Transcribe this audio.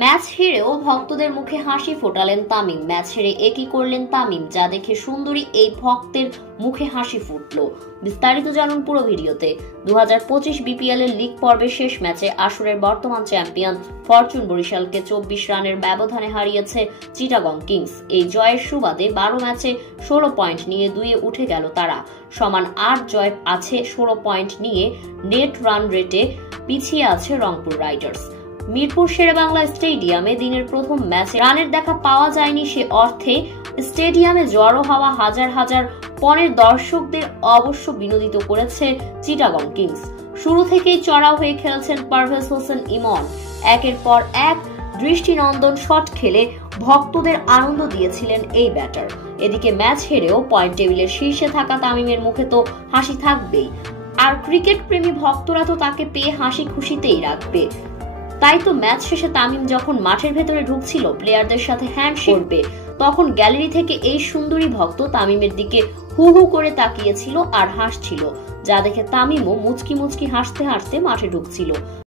Match হেরেও ভক্তদের মুখে হাসি ফোটালেন তামিম। ম্যাচ হেরে একই করলেন তামিম, যা দেখে সুন্দরী এই ভক্তের মুখে হাসি ফুটলো। বিস্তারিত জানুন পুরো ভিডিওতে। 2025 বিপিএল এর লিগ পর্বের শেষ ম্যাচে আসরের বর্তমান চ্যাম্পিয়ন ফরচুন বরিশালকে 24 রানের ব্যবধানে হারিয়েছে চিটাগং কিংস। এই জয়ের সুবাদে 12 ম্যাচে 16 পয়েন্ট নিয়ে 2-এ উঠে গেল তারা। সমান 8 জয় আছে, 16 পয়েন্ট নিয়ে নেট রান রেটে পিছিয়ে আছে রংপুর রাইডার্স। মিরপুর শেরেবাংলা স্টেডিয়ামে দিনের প্রথম ম্যাচে রানের দেখা পাওয়া যায়নি, সে অর্থে স্টেডিয়ামে জড়ো হওয়া হাজার হাজার পনের দর্শকদের অবশ্য বিনোদিত করেছে চিটাগং কিংস। শুরু থেকেই চড়াও হয়ে খেলেছেন পারভেজ হোসেন ইমন। একের পর এক দৃষ্টিনন্দন শট খেলে ভক্তদের আনন্দ দিয়েছিলেন এই ব্যাটার। এদিকে ম্যাচ হেরেও পয়েন্ট টেবিলের শীর্ষে থাকা তামিমের মুখে তো হাসি থাকবেই, আর ক্রিকেট প্রেমী ভক্তরা তো তাকে পেয়ে হাসি খুশিতেই রাখবে। তাই তো ম্যাচ শেষে তামিম যখন মাঠের ভেতরে ঢুকছিল প্লেয়ারদের সাথে হ্যান্ডশেক করবে, তখন গ্যালারি থেকে এই সুন্দরী ভক্ত তামিমের দিকে হু হু করে তাকিয়েছিল আর হাসছিল, যা দেখে তামিমও মুচকি মুচকি হাসতে হাসতে মাঠে ঢুকছিল।